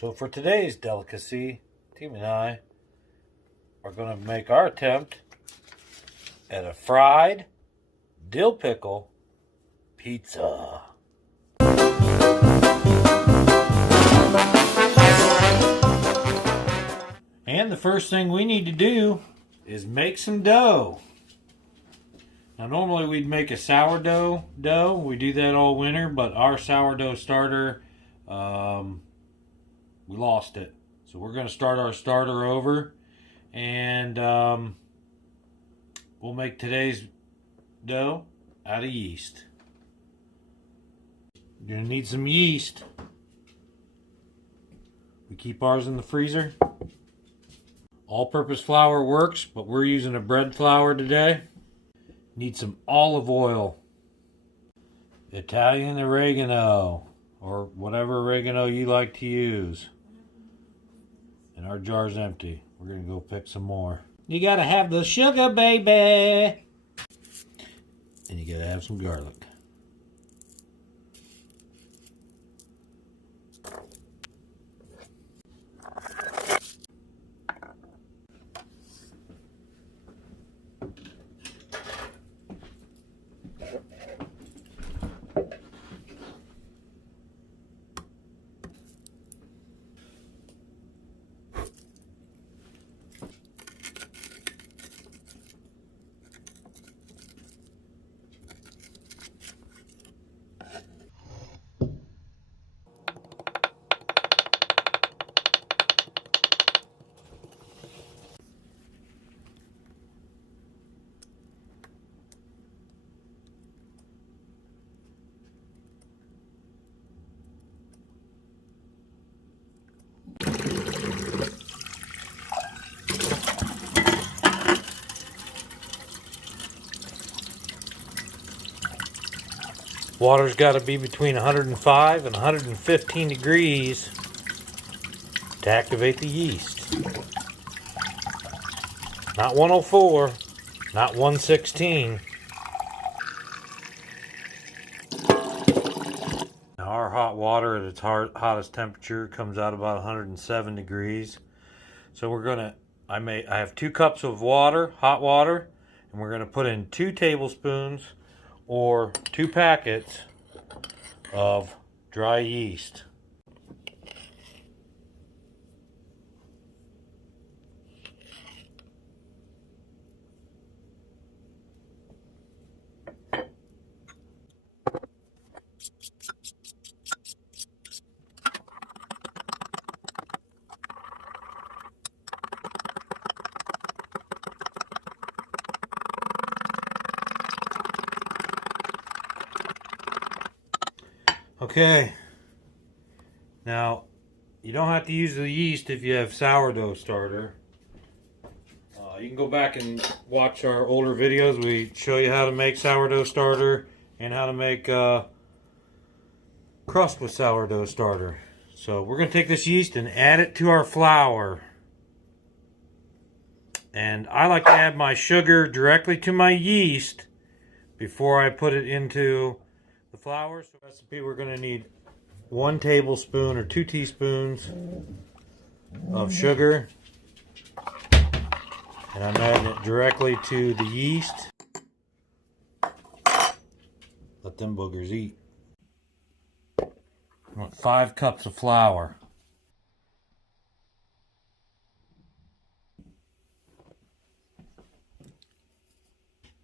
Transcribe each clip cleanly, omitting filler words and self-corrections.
So for today's delicacy, Tim and I are going to make our attempt at a fried dill pickle pizza. And the first thing we need to do is make some dough. Now normally we'd make a sourdough dough. We do that all winter, but our sourdough starter, we lost it. So we're going to start our starter over, and we'll make today's dough out of yeast. You're going to need some yeast. We keep ours in the freezer. All-purpose flour works, but we're using a bread flour today. Need some olive oil, Italian oregano, or whatever oregano you like to use. And our jar's empty. We're gonna go pick some more. You gotta have the sugar, baby! And you gotta have some garlic. Water's got to be between 105 and 115 degrees to activate the yeast. Not 104, not 116. Now our hot water at its hottest temperature comes out about 107 degrees. So we're gonna, I have 2 cups of water, hot water, and we're gonna put in 2 tablespoons or 2 packets of dry yeast. Okay, now you don't have to use the yeast if you have sourdough starter. You can go back and watch our older videos. We show you how to make sourdough starter and how to make crust with sourdough starter. So we're going to take this yeast and add it to our flour. And I like to add my sugar directly to my yeast before I put it into the flour. So recipe, we're going to need 1 tablespoon or 2 teaspoons of sugar, and I'm adding it directly to the yeast. Let them boogers eat. I want 5 cups of flour.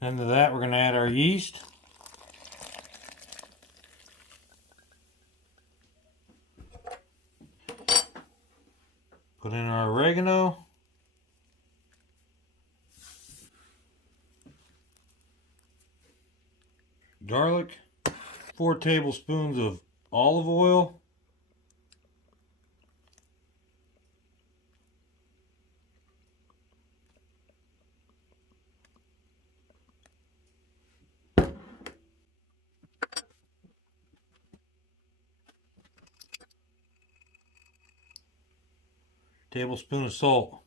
Into that, we're going to add our yeast. Put in our oregano. Garlic. 4 tablespoons of olive oil. Tablespoon of salt.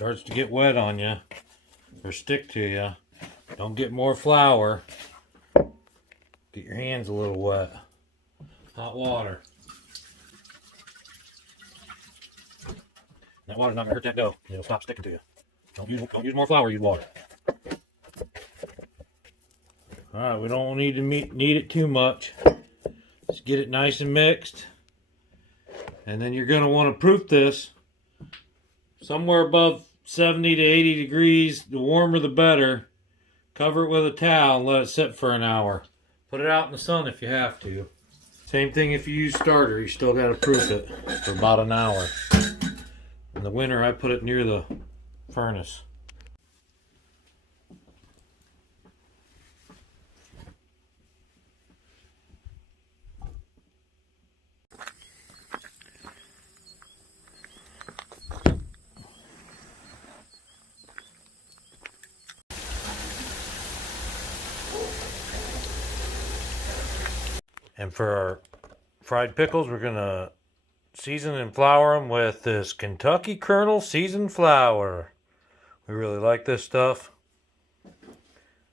starts to get wet on you or stick to you, don't get more flour. Get your hands a little wet. Hot water. That water's not gonna hurt that dough. It'll stop sticking to you. Don't use more flour. Use water. All right, we don't need to knead it too much. Just get it nice and mixed, and then you're gonna want to proof this somewhere above 70 to 80 degrees. The warmer the better. Cover it with a towel and let it sit for an hour. Put it out in the sun if you have to. Same thing if you use starter, you still got to proof it for about an hour. In the winter, I put it near the furnace. And for our fried pickles, we're going to season and flour them with this Kentucky Colonel seasoned flour. We really like this stuff.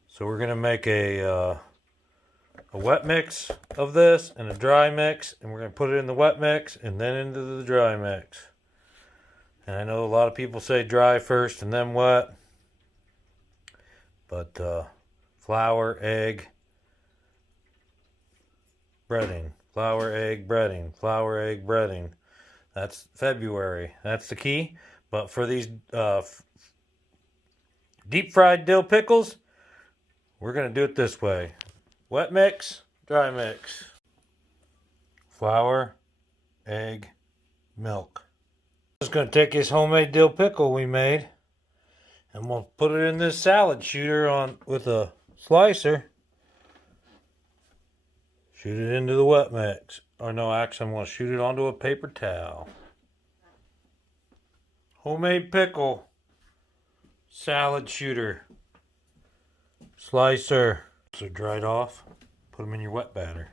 So we're going to make a wet mix of this and a dry mix. And we're going to put it in the wet mix and then into the dry mix. And I know a lot of people say dry first and then wet. But flour, egg, breading, flour, egg, breading, flour, egg, breading. That's February. That's the key. But for these deep fried dill pickles, we're going to do it this way. Wet mix, dry mix. Flour, egg, milk. I'm just going to take this homemade dill pickle we made, and we'll put it in this salad shooter with a slicer. Shoot it into the wet mix. Or no, actually I'm going to shoot it onto a paper towel. Homemade pickle. Salad shooter. Slicer. So dried off. Put them in your wet batter.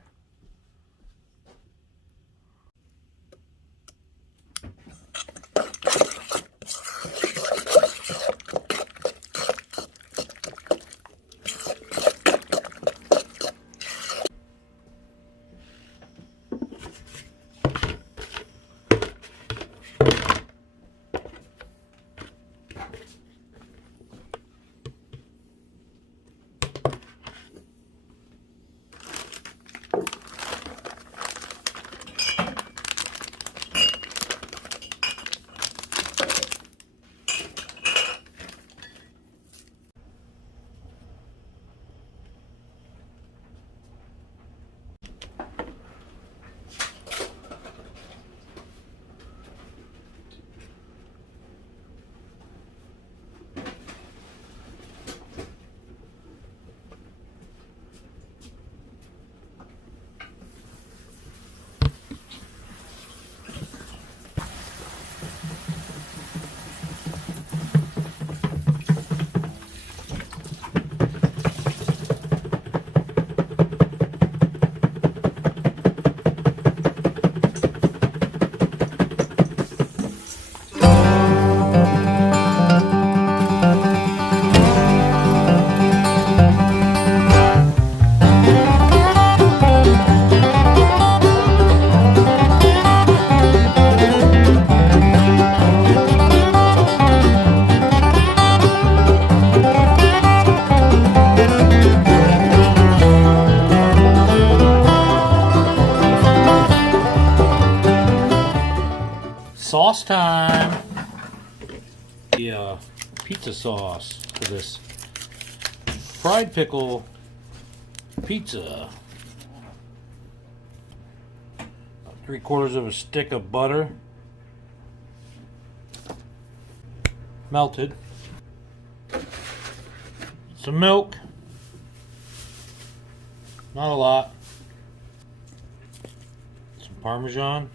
Sauce time. The pizza sauce for this fried pickle pizza. About 3/4 of a stick of butter, melted. Some milk, not a lot. Some Parmesan.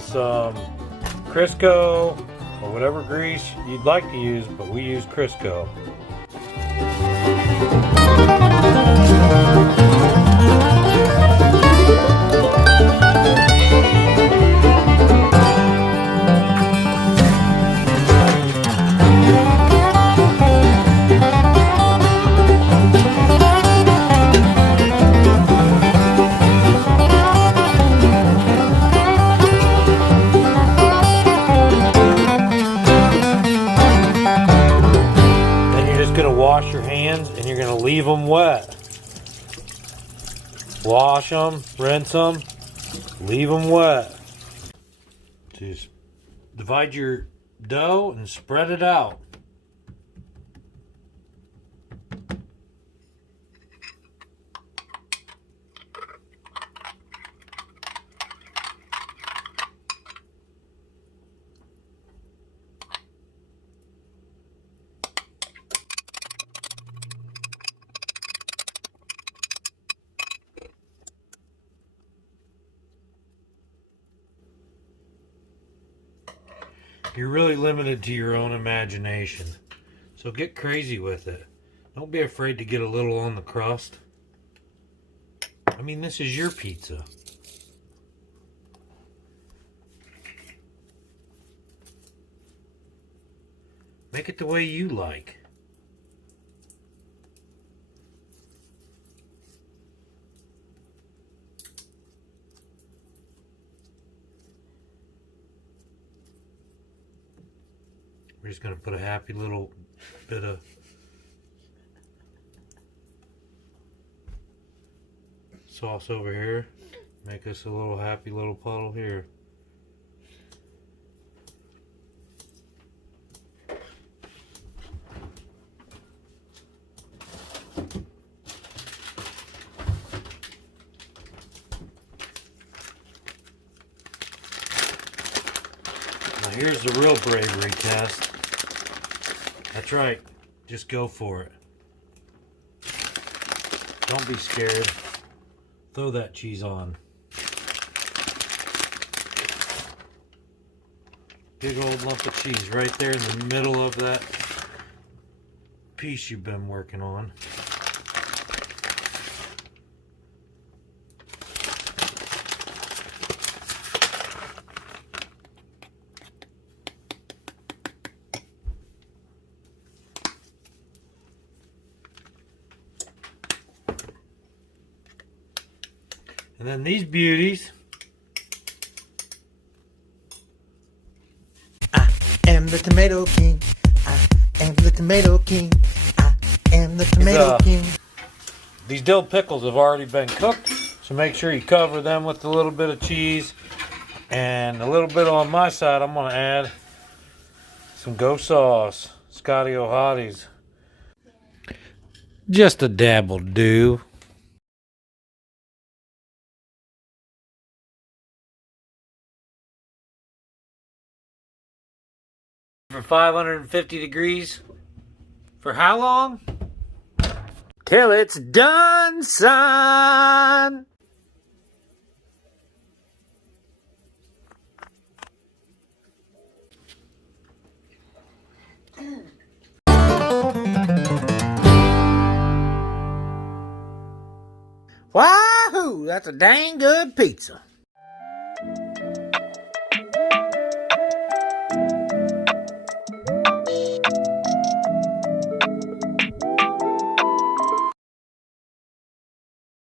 Some Crisco or whatever grease you'd like to use, but we use Crisco. Wash your hands and you're going to leave them wet. Wash them, rinse them, leave them wet. Just divide your dough and spread it out. You're really limited to your own imagination, so get crazy with it. Don't be afraid to get a little on the crust. I mean, this is your pizza. Make it the way you like. We're just going to put a happy little bit of sauce over here. Make us a little happy little puddle here. Now here's the real bravery test. That's right, just go for it. Don't be scared. Throw that cheese on. Big old lump of cheese right there in the middle of that piece you've been working on. And then these beauties. I am the tomato king. I am the tomato king. I am the tomato king. These dill pickles have already been cooked, so make sure you cover them with a little bit of cheese. And a little bit on my side, I'm going to add some ghost sauce, Scotty O'Hotties. Just a dab will do. For 550 degrees. For how long? Till it's done, son. Wahoo! That's a dang good pizza.